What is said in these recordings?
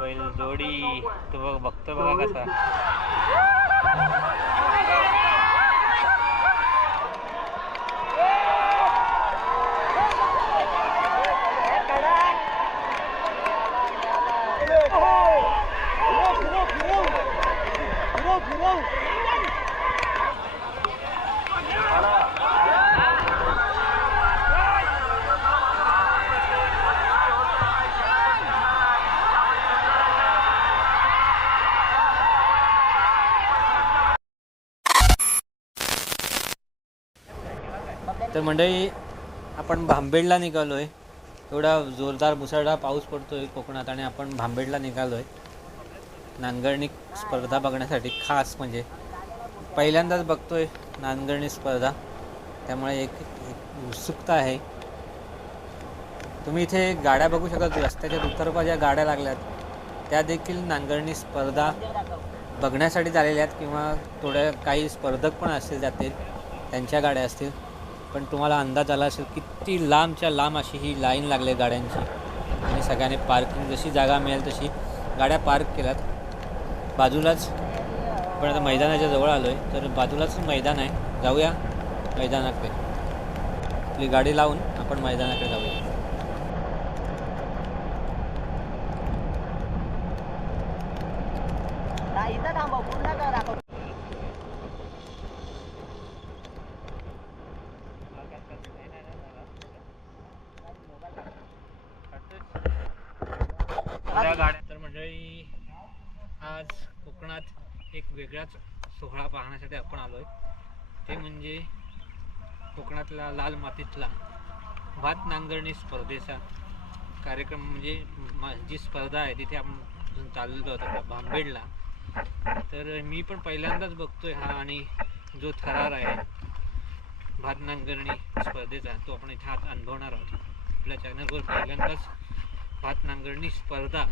बैल जोडी. तो बघ बघतो बघा कसा. तर मंडळी आपण भांबेडला निघालो आहे एवढा जोरदार मुसळधार पाऊस पडतो आहे कोकणात आणि आपण भांबेडला निघालो आहे नांगरणी स्पर्धा बघण्यासाठी खास म्हणजे पहिल्यांदाच बघतो आहे नांगरणी स्पर्धा. त्यामुळे एक एक उत्सुकता आहे. तुम्ही इथे गाड्या बघू शकता रस्त्याच्या दुतर्फा ज्या गाड्या लागल्यात त्या देखील नांगरणी स्पर्धा बघण्यासाठी झालेल्या आहेत किंवा थोड्या काही स्पर्धक पण असतील त्यातील त्यांच्या गाड्या असतील. पण तुम्हाला अंदाज आला असेल किती लांबच्या लांब अशी ही लाईन लागली गाड्यांची. आणि सगळ्यांनी पार्किंग जशी जागा मिळेल तशी गाड्या पार्क केल्यात. बाजूलाच पण आता मैदानाच्या जवळ आलो आहे तर बाजूलाच मैदान आहे. जाऊया मैदानाकडे. आपली गाडी लावून आपण मैदानाकडे जाऊया. इथं गाड्या तर मंडळी आज कोकणात एक वेगळाच सोहळा पाहण्यासाठी आपण आलो आहे ते म्हणजे कोकणातला लाल मातीतला भात नांगरणी स्पर्धेचा कार्यक्रम. म्हणजे जी स्पर्धा आहे तिथे आपण चाललेलो होतो भांबेडला. तर मी पण पहिल्यांदाच बघतोय हा आणि जो थरार आहे भात नांगरणी स्पर्धेचा तो आपण इथे आज अनुभवणार आहोत. आपल्या चॅनलवर पहिल्यांदाच भात नांगरणी स्पर्धा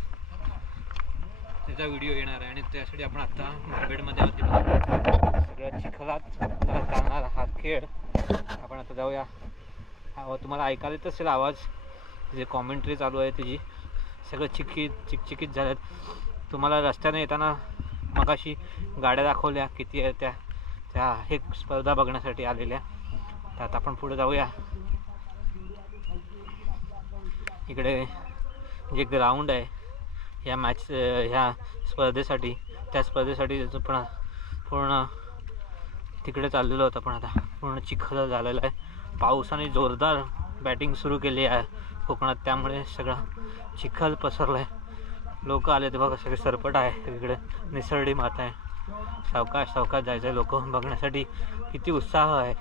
त्याचा व्हिडिओ येणार आहे आणि त्यासाठी आपण आत्ता मार्केटमध्ये आहोत. सगळ्या चिखलात चालणार हा खेळ. आपण आता जाऊया. हा हो, तुम्हाला ऐकायला येत असेल आवाज. जे कॉमेंट्री चालू आहे त्याची सगळं चिकीत चिकचिकीत झाल्यात तुम्हाला रस्त्याने येताना मगाशी गाड्या दाखवल्या किती आहेत त्या. त्या हे स्पर्धा बघण्यासाठी आलेल्या. तर आता आपण पुढे जाऊया. इकडे जे ग्राउंड आहे या मॅच ह्या स्पर्धेसाठी त्या स्पर्धेसाठी त्याचं पण पूर्ण तिकडे चाललेलं होतं पण आता पूर्ण चिखल झालेलं आहे. पावसाने जोरदार बॅटिंग सुरू केली आहे कोकणात त्यामुळे सगळं चिखल पसरलं आहे लोक आले ते बघा सगळे सरपट आहे इकडे निसर्डी माता आहे. सावकाश सावकाश जायचं लोक बघण्यासाठी. किती उत्साह आहे.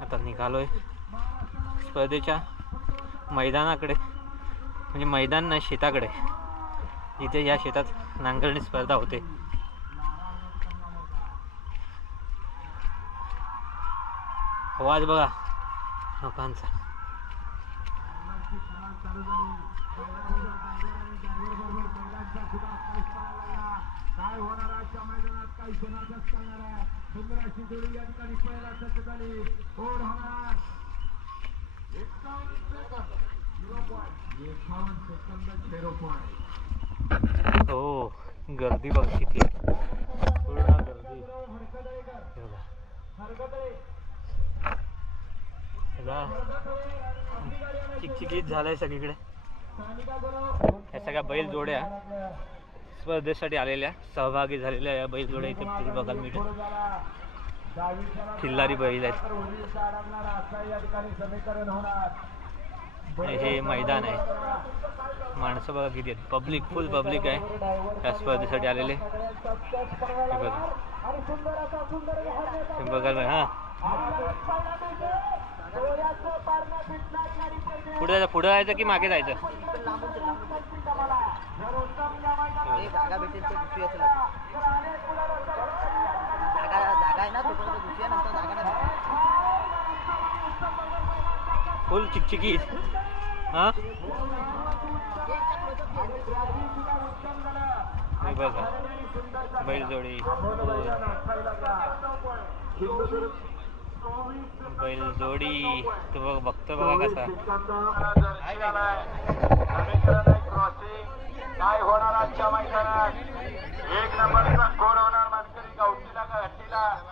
आता निघालोय. स्पर्धेच्या मैदानाकडे म्हणजे मैदान नाही शेताकडे. इथे या शेतात नांगरणी स्पर्धा होते. आवाज बघा लोकांचा. काय होणार आजच्या मैदानात? काही क्षणातच करणार आहे सुंदराची जोडी या ठिकाणी पहिला सत्य झाली फोर होणार हो गर्दी बघ किती पूर्ण गर्दी. सगळा चिकचिकीत झालंय सगळीकडे. ह्या सगळ्या बैल जोड्या स्पर्धेसाठी आलेल्या सहभागी झालेल्या या बैल जोड्या इथे बघायला मिळतात खिल्लारी बैल आहेत. हे मैदान आहे. माणसं बघा किती आहेत. पब्लिक फुल पब्लिक आहे. या स्पर्धेसाठी आलेले. हे बघा. बघाल बघायला हा. पुढे जायचं पुढे जायचं की मागे जायचं? फुल चिकचिकी. हा? बघा बैलजोडी. बैलजोडी. तू बघ बघतो बघा कसा. काय होणार आजच्या मैदानात. एक नंबरचा कोण होणार मानकरी गावठीला का हट्टीला?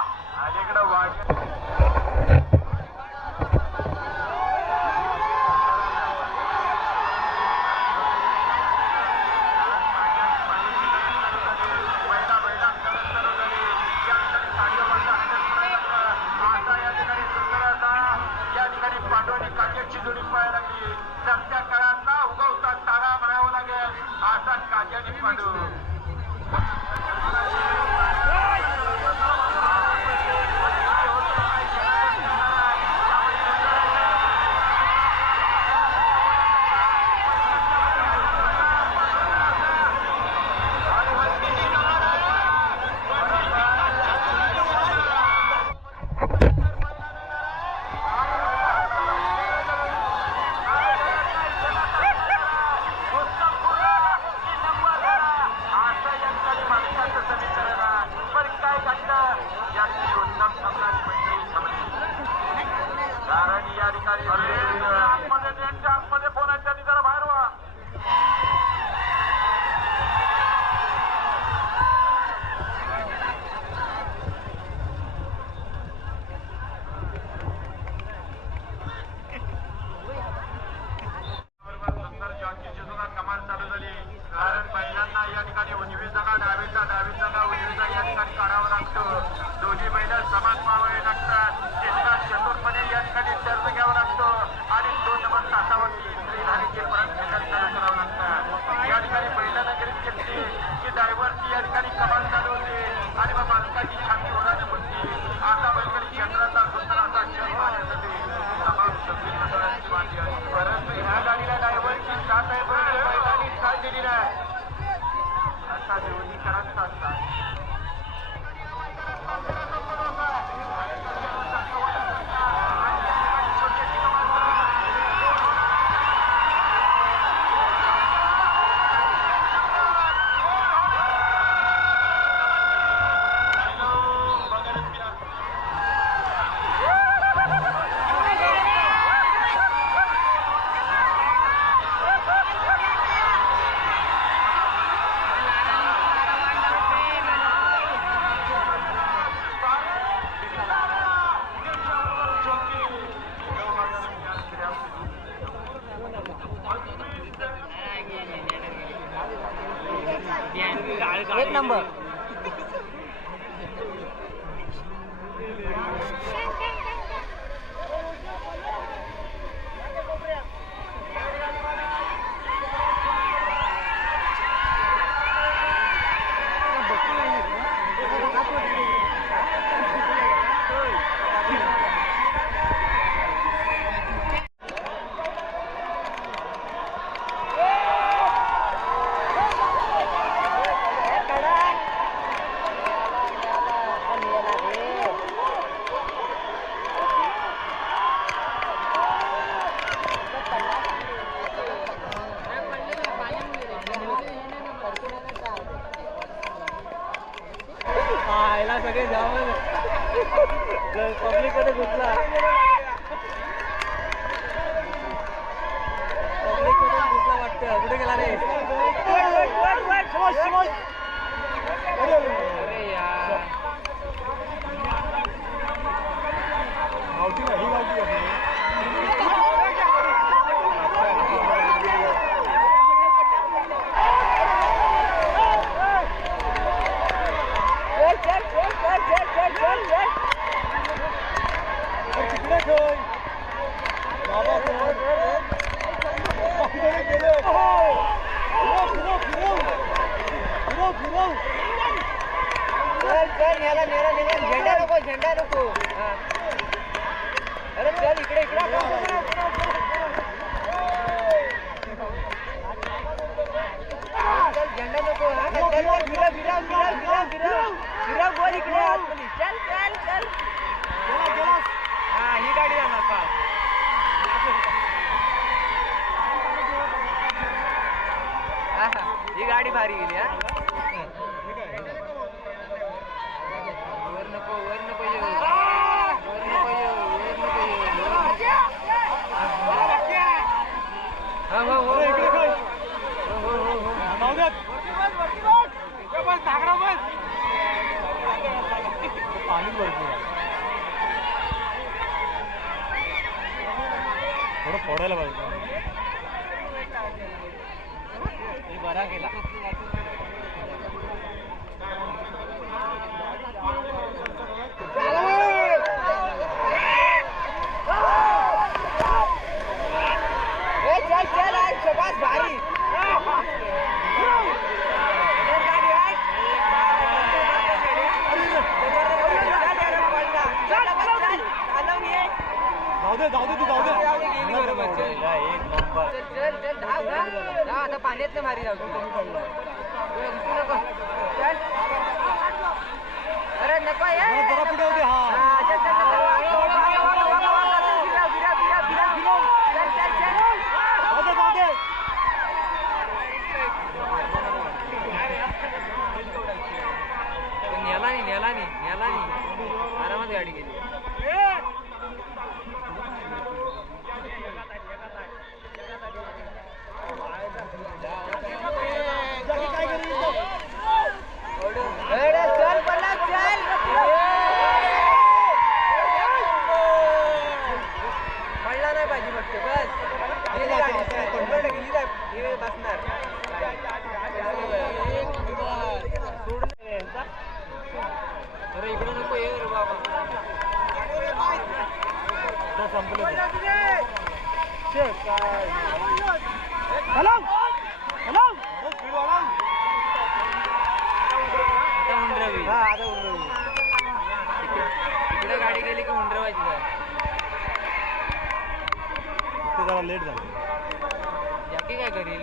the watch. Hadi, hadi, hadi. झेंडा नको अरे चल इकडे इकडे.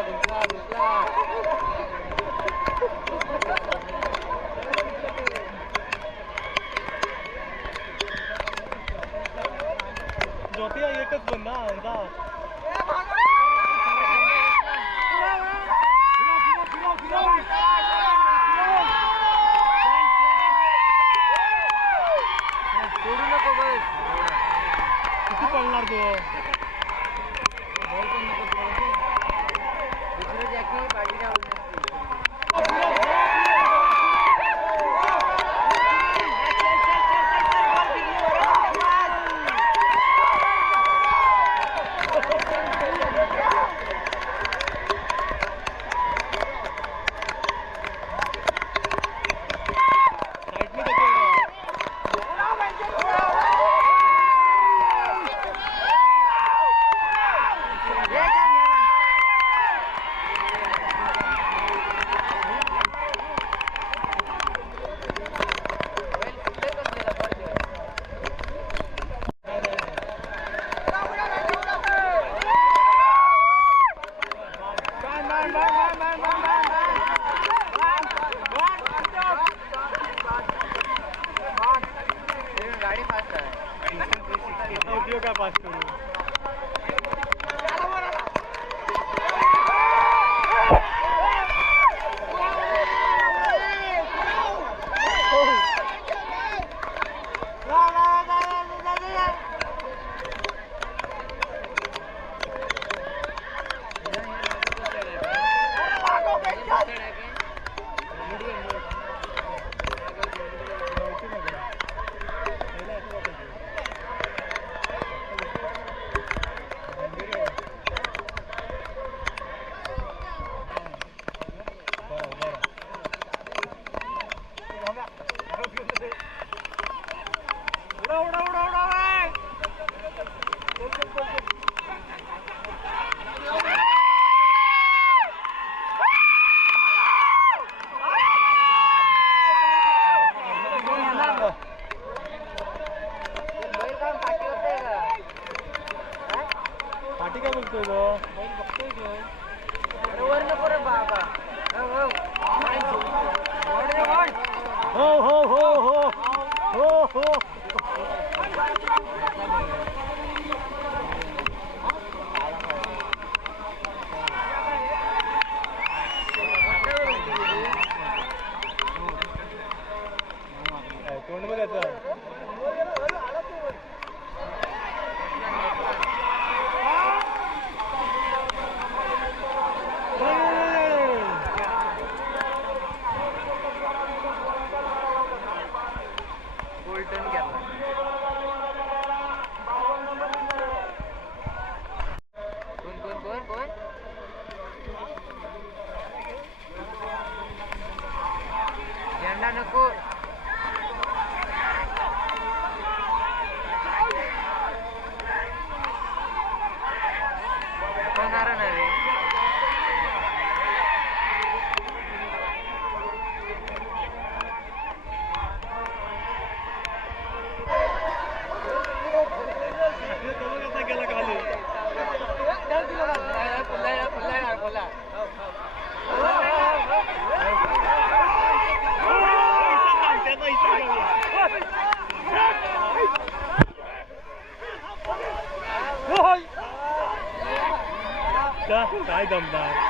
Slide, slide, slide. そうだ。ア。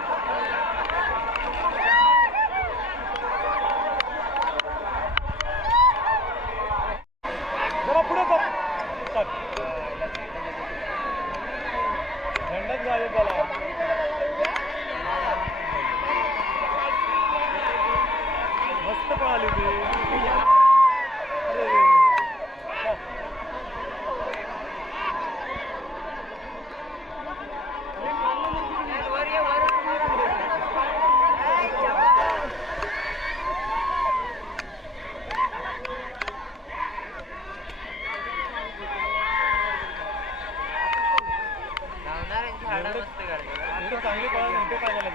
चांगली पळाल मोठे पाहिजे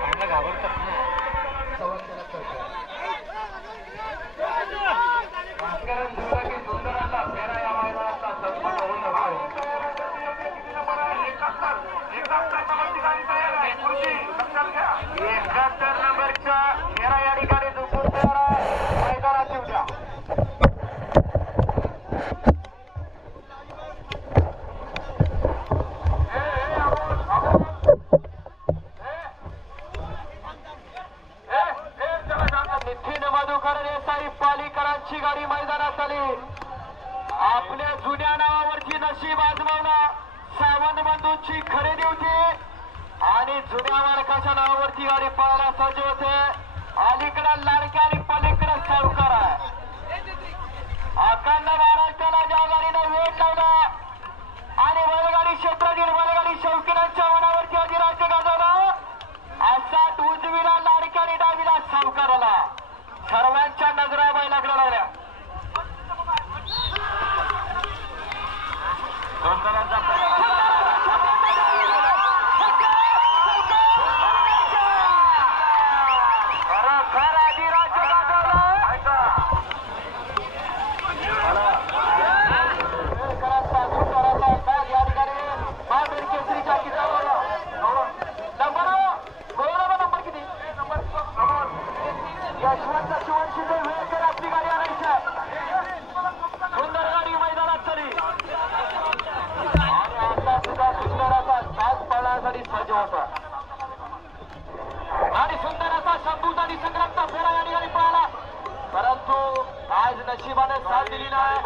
त्यांना घाबरतात ना ची खरेदी होती आणि जुन्या मालकाच्या नावावरती गाडी पळायला सज्ज होते. अलीकडे लाडक्या आणि पलीकडे सावकार आहे. अखंड महाराष्ट्राला ज्या गाडीनं वेट लावला आणि बैलगाडी क्षेत्रातील बैलगाडी शौकीनांच्या मनावरती अधिराज्य गाजवलं असा उजवीला लाडक्या आणि डावीला सावकाराला. सर्वांच्या नजरा बैलाकडे लागल्या खरोखर अधिराज्य गाजवलं ऐका यशवंत शिवण शिंदे वेळेकर आपली गाडी आणायची सुंदर गाडी मैदानात चली आणि आता सुद्धा सुंदर असा तास पळण्यासाठी सज्ज होता आणि सुंदर असा शंभूत आणि संग्रामचा फेरा या ठिकाणी पळाला परंतु आज नशिबाने साथ दिली नाही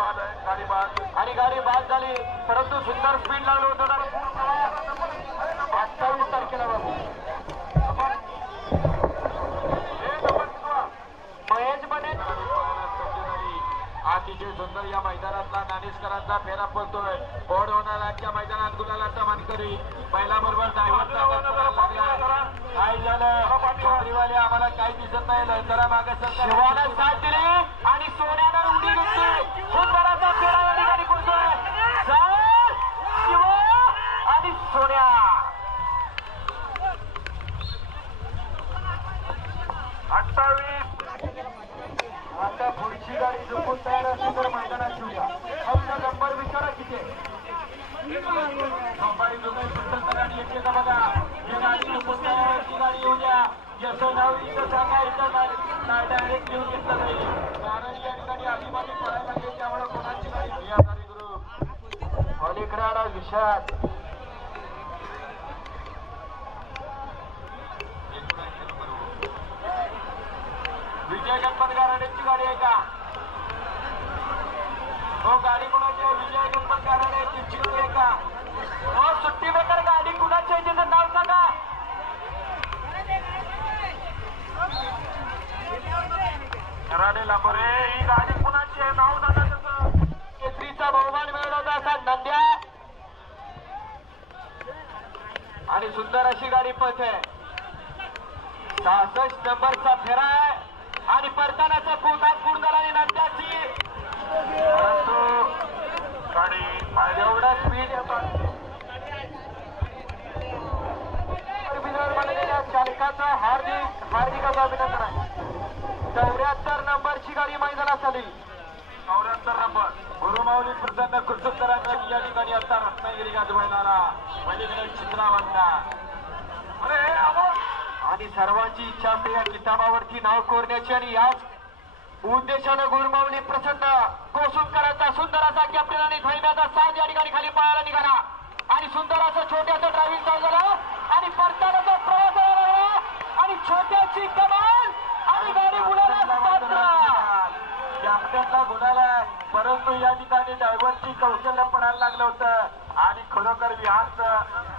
आणि गाडी बाद झाली परंतु सुंदर स्पीड लागलं होतं अठ्ठावीस तारखेला बाबू महेश बने अतिशय सुंदर या मैदानातला नाणेशकरांचा फेरा पडतोय बोर्ड होणाऱ्या मैदानात गुलालाचा मानकरी पहिल्याबरोबर ड्रायव्हरचा काय झालं छत्रीवाले आम्हाला काही दिसत नाही जरा मागे शिवानं साथ दिली आणि सोन्यानं उडी घेतली खूप बराचा फेरा या ठिकाणी पडतोय चल, शिवा आणि सोन्या अठ्ठावीस आता पुढची गाडी झोपून तयार असेल तर मैदानात ठेवूया फक्त नंबर विचारा किती आहे? नंबरी जो काही सुंदर गाडी येते का बघा ही गाडी झोपून तयार आहे, गाडी येऊ द्या याचं नाव इथं सांगा इथं नाही डायरेक्ट घेऊन घेतलं जाईल कारण या ठिकाणी अभिमानी पडायला लागले त्यामुळे कोणाची गाडी बिहारी ग्रुप अलीकडे विजय गणपत गाराडेची गाडी आहे का? हो गाडी कोणाची आहे? विजय गणपत गाराडे चिंचणी आहे का? हो सुट्टी बेकार गाडी. कुणाची आहे त्याचं नाव सांगा. कराडे लांबरे ही गाडी कुणाची आहे? नाव सांगा. त्याचं केसरीचा बहुमान मिळवला असा नंद्या. आणि सुंदर अशी गाडी पळते. सहासष्ट नंबरचा फेरा आहे. आणि परतानाचा पुन्हा पूर्ण झाला नंद्याची परंतु गाडी एवढा स्पीड चालकाचा हार्दिक हार्दिक अभिनंदन आहे चौऱ्याहत्तर नंबरची गाडी मैदानात आली चौऱ्याहत्तर नंबर गुरुमाऊली प्रसन्न कृषकरांचा या ठिकाणी आता रत्नागिरी गाजवायला पलीकडे चित्रावंता अरे आणि सर्वांची इच्छा असते या किताबावरती नाव कोरण्याची आणि याच उद्देशानं गुरुमाऊली प्रसन्न कोसुमकरांचा सुंदर असा कॅप्टन आणि धैर्याचा साथ या ठिकाणी खाली पाहायला निघाला. आणि सुंदर असं छोट्याचं ड्रायव्हिंग चालू झालं. आणि परतानाचा प्रवास लागला आणि छोट्याची कमान आणि गाडी कॅप्टनला गुणाला परंतु या ठिकाणी ड्रायव्हरची कौशल्य पडायला लागलं होतं. आणि खरोखर विहारचं